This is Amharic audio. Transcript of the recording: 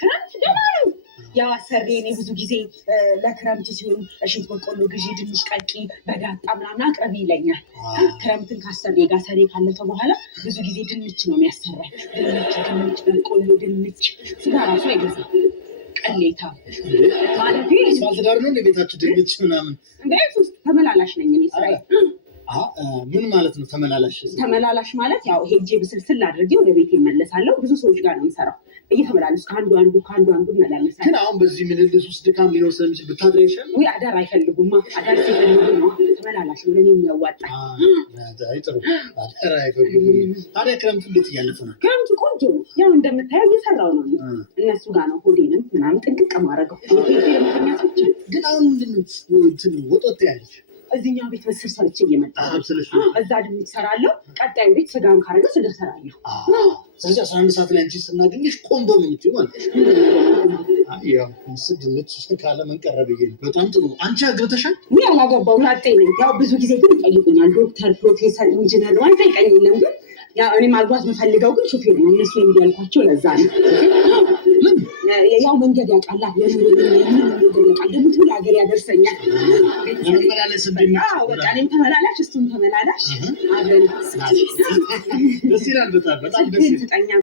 ክረምት ደህና ነው። ያው አሰሬ እኔ ብዙ ጊዜ ለክረምት ሲሆን እሸት በቆሎ ግዢ፣ ድንች ቀቂ፣ በዳጣ ምናምን አቅርቢ ይለኛል። ክረምትን ካሰሬ ጋር ሰሬ ካለፈ በኋላ ብዙ ጊዜ ድንች ነው የሚያሰራኝ። ድንች በቆሎ፣ ድንች ስጋ ራሱ አይገዛም። ቀሌታ ማለት ማዝዳር ነው ለቤታችሁ ድንች ምናምን ቤት ውስጥ ተመላላሽ ነኝ እኔ ስራዬ። ምን ማለት ነው ተመላላሽ? ተመላላሽ ማለት ያው ሄጄ ብስልስል አድርጌ ወደ ቤት እመለሳለሁ። ብዙ ሰዎች ጋር ነው የምሰራው። እየተመላለስኩ ከአንዱ እመላለሳለሁ። ግን አሁን በዚህ ምልልስ ውስጥ ድካም ሊኖር ስለሚችል ብታድሪ አይሻልም? ወይ አዳር አይፈልጉማ። አዳር ሲፈልጉ ነው ተመላላሽ ነው ለኔ የሚያዋጣ። ጥሩ አዳር አይፈልጉም። ታዲያ ክረምቱ እንዴት እያለፈ ነው? ክረምቱ ቆንጆ ነው። ያው እንደምታየው እየሰራው ነው። እነሱ ጋር ነው ሆዴንም ምናምን ጥንቅቅ ማድረገው። ግን አሁን ምንድን ነው ወጦት ያለች እዚህኛው ቤት በስር ሰርቼ እየመጣ እዛ ድንች እሰራለሁ። ቀጣዩ ቤት ስጋም ካረገ ስጋ እሰራለሁ። ስለዚህ 11 ሰዓት ላይ አንቺ ስናገኝሽ ቆንጆ ነው የምትይው ማለት ነው። ድንች ካለ መንቀረ ብዬ ነው። በጣም ጥሩ። አንቺ አግብተሻል? እኔ አላገባሁም፣ ላጤ ነኝ። ያው ብዙ ጊዜ ግን ይጠይቁኛል። ዶክተር፣ ፕሮፌሰር፣ ኢንጂነር ነው አይጠይቀኝ የለም። ግን ያው እኔ ማግባት የምፈልገው ግን ሹፌር ነው። እነሱ እንዲያልኳቸው ለዛ ነው። ያው መንገድ ያውቃል፣ መንገድ ያውቃል። ደግሞ ሀገር ያደርሰኛል። በቃ እኔም ተመላላሽ እሱም ተመላላሽ አብረን ደስ ይላል። በጣም ደስ ይላል።